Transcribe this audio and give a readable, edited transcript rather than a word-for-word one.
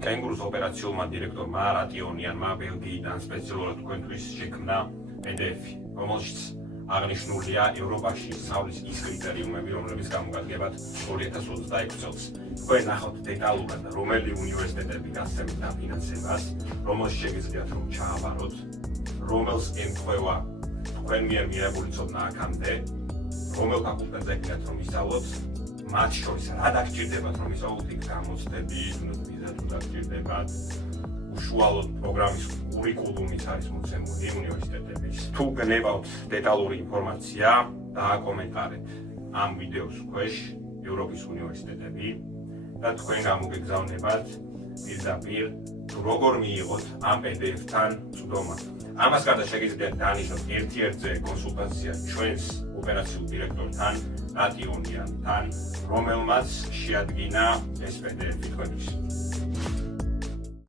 კენგურუს ოპერაციულმა დირექტორმა რატიონიანმა ბელგიიდან სპეციალურად თქვენთვის შექმნა PDF-ი, რომელშიც აღნიშნულია ევროპაში სწავლის ის კრიტერიუმები, რომლებიც გამოგადგებათ 2026 წელს. თქვენ ნახავთ დეტალურად, რომელი უნივერსიტეტები გასცემთ დაფინანსებას, რომელშიც შეგიძლიათ რომ ჩააბაროთ, რომელს ემთხვევა თქვენ მიერ მიღებული ცოდნა აქამდე, რომელ ფაკულტეტზე გინდათ რომ ისწავლოთ, მათ შორის რა დაგჭირდებათ რომ ისწავლოთ იქ გამოცდები, ვიზა თუ დაგჭირდებათ, უშუალოდ პროგრამის კურიკულუმიც არის მოცემული უნივერსიტეტების. თუ გნებავთ დეტალური ინფორმაცია, დააკომენტარეთ ამ ვიდეოს ქვეშ ევროპის უნივერსიტეტები და თქვენ გამოგეგზავნებათ პირდაპირ თუ როგორ მიიღოთ ამ PDF-თან წვდომა. ამას გარდა შეგიძლიათ დანიშნოთ ერთ-ერთზე კონსულტაცია ჩვენს ოპერაციულ დირექტორთან, რატიონიანთან, რომელმაც შეადგინა ეს PDF-ი თქვენთვის.